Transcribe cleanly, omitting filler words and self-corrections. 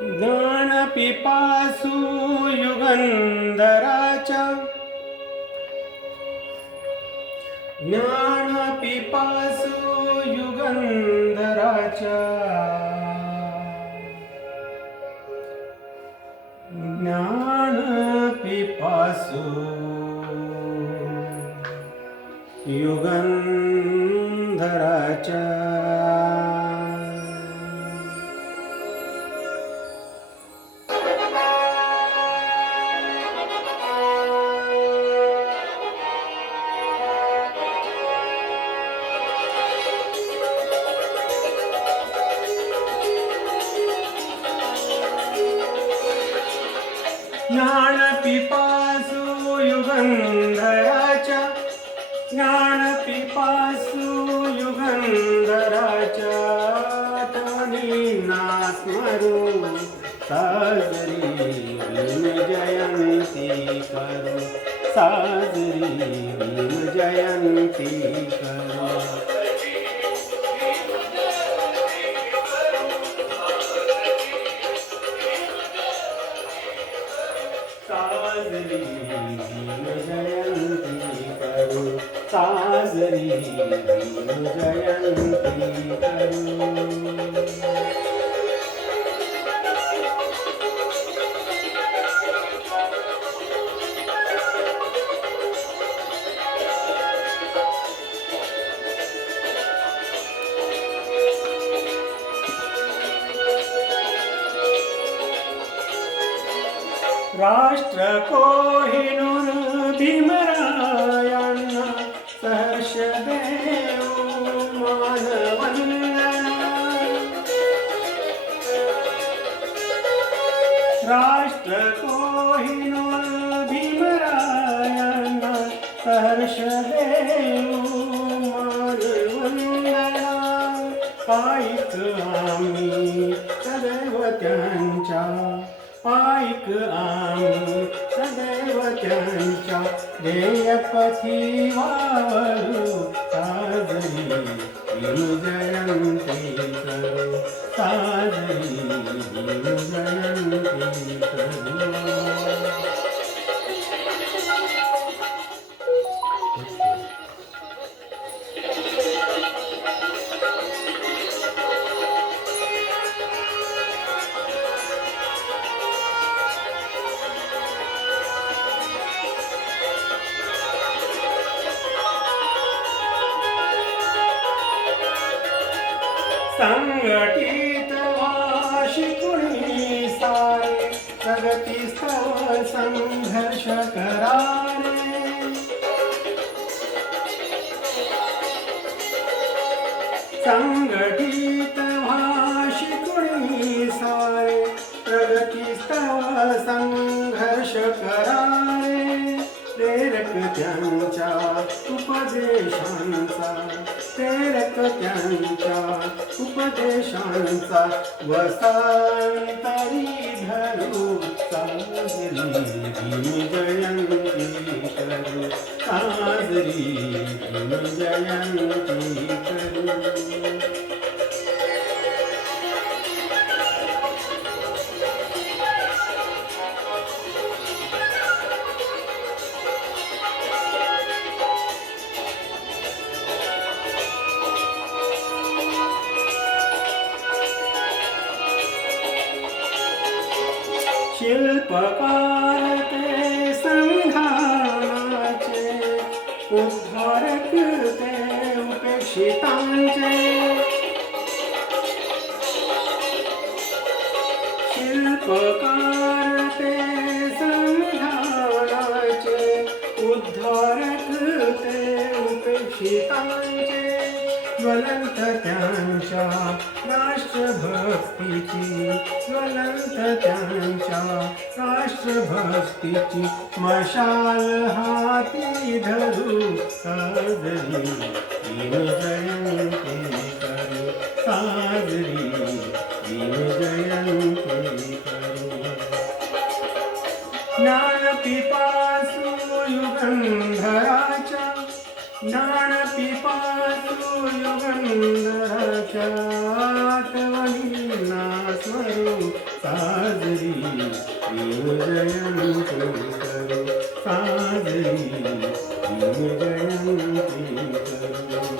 ज्ञानपिपासु युगंधराच्या ज्ञानपिपासु युगंधराच्या ज्ञानपिपासु युगंधराच्या ज्ञानपिपासु युगंधराच्या ज्ञानपिपासु युगंधराच्या आठवणींना स्मरू साजरी भीम जयंती करू साजरी भीम जयंती करू साजरी भीम जयंती करू साजरी भीम जयंती करू राष्ट्र कोहिनूर भीमरायांना सहर्ष देऊ मानवंदना राष्ट्र कोहिनूर भीमरायांना सहर्ष देऊ मानवंदना ऐक आम्ही सदैव त्यांच्या ऐक आम्ही सदैव त्यांच्या ध्येयपथी वावरू साजरी भीम जयंती करू साजरी भीम जयंती करू संघटित व्हा शिकुणी सारे प्रगतीस्तव संघर्ष करारे संघटित व्हा शिकुणी सारे प्रगतीस्तव संघर्ष करारे प्रेरक त्यांच्या उपदेशांचा प्रेरक त्यांच्या उपदेशांचा वसांतरी धरू साजरी भीम जयंती करू साजरी भीम जयंती करू शिल्पकार ते संघाचे उद्धारक ते उपेक्षितांचे शिल्पकार ते संघाचे उद्धारक ते उपेक्षितांचे ज्वलंत त्यांच्या राष्ट्रभक्तीची ज्वलंत त्यांच्या राष्ट्रभक्तीची मशाल हाती धरू साजरी भीम जयंती करू साजरी भीम जयंती करू ज्ञानपिपासु युगंधराच्या ज्ञानपिपासु युगंधराच्या आठवणींना स्मरू साजरी भीमजयंती करू साजरी भीमजयंती करू